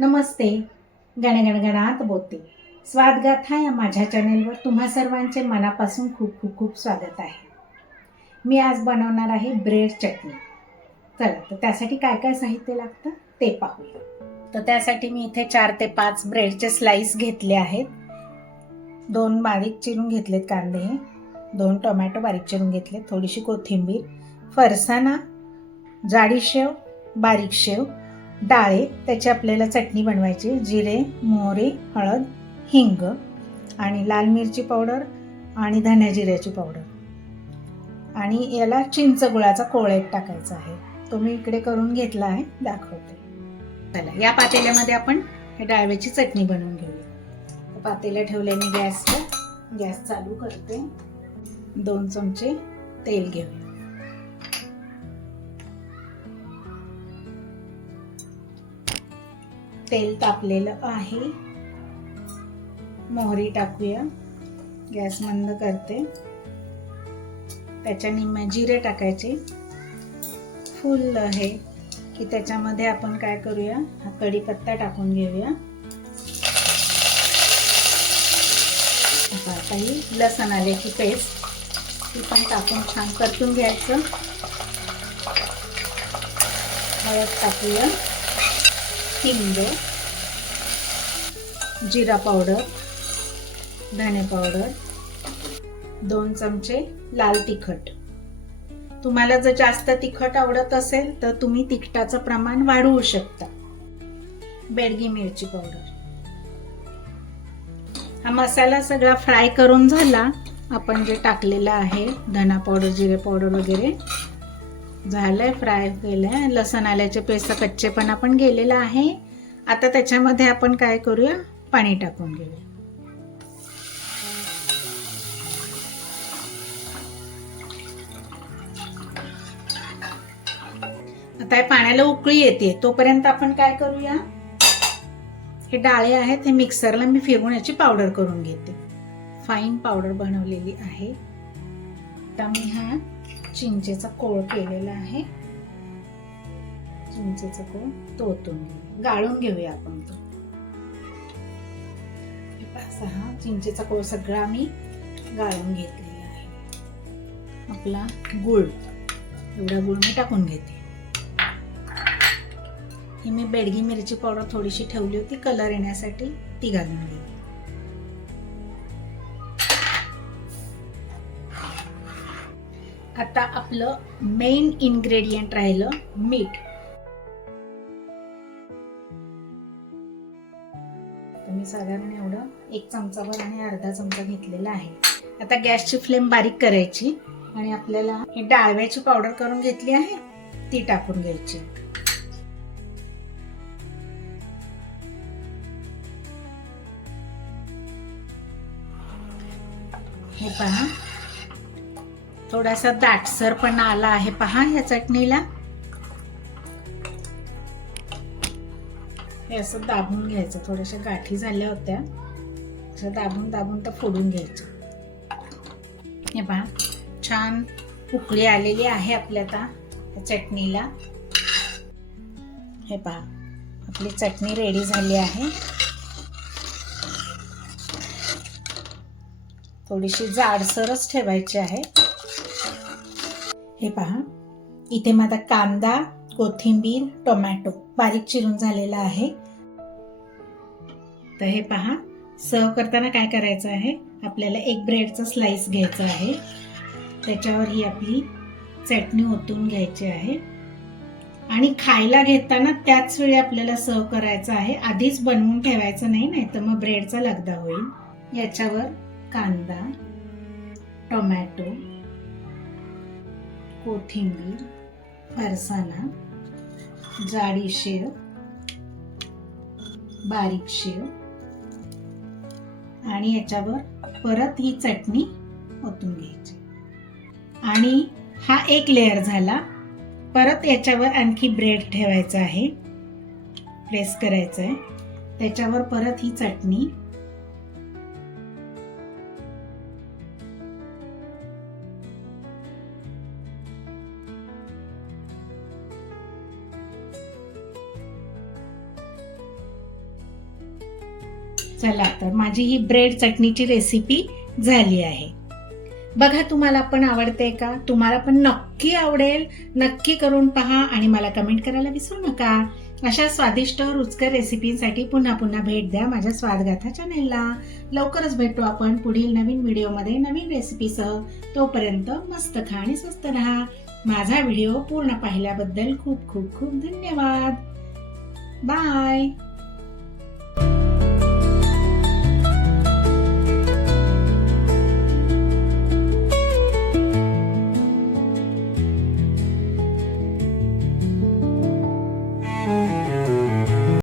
नमस्ते. गणगणगणात बोलते. स्वादगाथा या माझ्या चॅनेलवर तुम्हा सर्वांचे मनापासून खूप खूप खूप स्वागत आहे. मी आज बनवणार आहे ब्रेड चटणी. चला तर त्यासाठी काय काय साहित्य लागतं ते पाहूया. तर त्यासाठी मी इथे चार ते पाच ब्रेडचे स्लाईस घेतले आहेत. दोन बारीक चिरून घेतलेत कांदे. हे दोन टोमॅटो बारीक चिरून घेतले थोडीशी कोथिंबीर फरसाणा जाडी शेव बारीक शेव डाळे त्याची आपल्याला चटणी बनवायची जिरे मोहरी हळद हिंग आणि लाल मिरची पावडर आणि धन्या जिऱ्याची पावडर. आणि याला चिंच गुळाचा कोळेट टाकायचा आहे. तो मी इकडे करून घेतला आहे दाखवते. चला या पातेल्यामध्ये आपण हे डाळव्याची चटणी बनवून घेऊया. पातेल्या ठेवल्याने गॅसचं गॅस चालू करते. दोन चमचे तेल घेऊया. तेल तापलेलं आहे. मोहरी टाकूया. गॅस मंद करते. त्याच्या निम्म्या जिरे टाकायचे. फुल आहे. की त्याच्यामध्ये आपण काय करूया? हा कढीपत्ता टाकून घेऊया. आता ही लसण आल्याची पेस्ट ती पण टाकून छान परतून घ्यायचं. हळद टाकूया. हिंग जिरा पावडर धने पावडर दोन चमचे लाल तिखट. तुम्हाला जर जास्त तिखट आवडत असेल तर तुम्ही तिखटाचं प्रमाण वाढवू शकता. बेडगी मिरची पावडर. हा मसाला सगळा फ्राय करून झाला. आपण जे टाकलेला आहे धना पावडर जिरे पावडर वगैरे झालंय फ्राय केलंय. लसण आल्याचे पेस्ट कच्चेपणा पण गेलेला आहे. आता त्याच्यामध्ये आपण काय करूया? पाणी टाकून घेऊया. आता हे पाण्याला उकळी येते. तोपर्यंत आपण काय करूया? हे डाळे आहेत हे मिक्सरला मी फिरवून याची पावडर करून घेते. फाईन पावडर बनवलेली आहे. आता मी हा चिंचेचा कोळ केलेला आहे. चिंचेचा कोळ तोतून घेऊ गाळून घेऊया आपण तो. हे हा चिंचेचा कोळ सगळा मी गाळून घेतलेला आहे. आपला गुळ. एवढा गुळ मी टाकून घेते. ही मी बेडगी मिरची पावडर थोडीशी ठेवली होती. कलर येण्यासाठी ती घालून घेऊ आता आपलं मेन इन्ग्रेडियंट राहिलं मीठ. मी साधारण एवढं एक चमचाभर आणि अर्धा चमचा घेतलेला आहे. आता गॅसची फ्लेम बारीक करायची आणि आपल्याला ही डाळव्याची पावडर करून घेतली आहे ती टाकून घ्यायची. हे पहा थोडासा दाटसरपणा आला आहे. पहा या चटणीला. हे असं दाबून घ्यायचं. थोड्याशा गाठी झाल्या होत्या. असं दाबून दाबून तर फोडून घ्यायचं. हे पहा छान उकळी आलेली आहे आपल्या आता चटणीला. हे पहा आपली चटणी रेडी झाली आहे. थोडीशी जाडसरच ठेवायची आहे. हे पहा. इथे माझा कांदा कोथिंबीर टोमॅटो बारीक चिरून झालेला आहे. तर हे पहा सर्व करताना काय करायचं आहे? आपल्याला एक ब्रेडचा स्लाइस घ्यायचा आहे. त्याच्यावर ही आपली चटणी ओतून घ्यायची आहे. आणि खायला घेताना त्याच वेळी आपल्याला सर्व करायचं आहे. आधीच बनवून ठेवायचं नाही नाही तर मग ब्रेडचा लगदा होईल. याच्यावर कांदा टोमॅटो कोथिंबीर फरसाना जाडी शेव बारीक शेव आणि याच्यावर परत ही चटणी ओतून घ्यायची. आणि हा एक लेअर झाला. परत याच्यावर आणखी ब्रेड ठेवायचा आहे. प्रेस करायचं आहे त्याच्यावर परत ही चटणी चला तर माझी ही ब्रेड चटणीची रेसिपी झाली आहे. बघा तुम्हाला पण आवडते का? तुम्हाला पण नक्की आवडेल. नक्की करून पहा आणि मला कमेंट करायला विसरू नका. अशा स्वादिष्ट रुचकर रेसिपींसाठी पुन्हा पुन्हा भेट द्या माझ्या स्वादगाथा चॅनेलला लवकरच भेटू आपण पुढील नवीन व्हिडिओमध्ये नवीन रेसिपीसह तोपर्यंत मस्त खा आणि स्वस्त राहा. माझा व्हिडिओ पूर्ण पाहिल्याबद्दल खूप खूप खूप धन्यवाद. बाय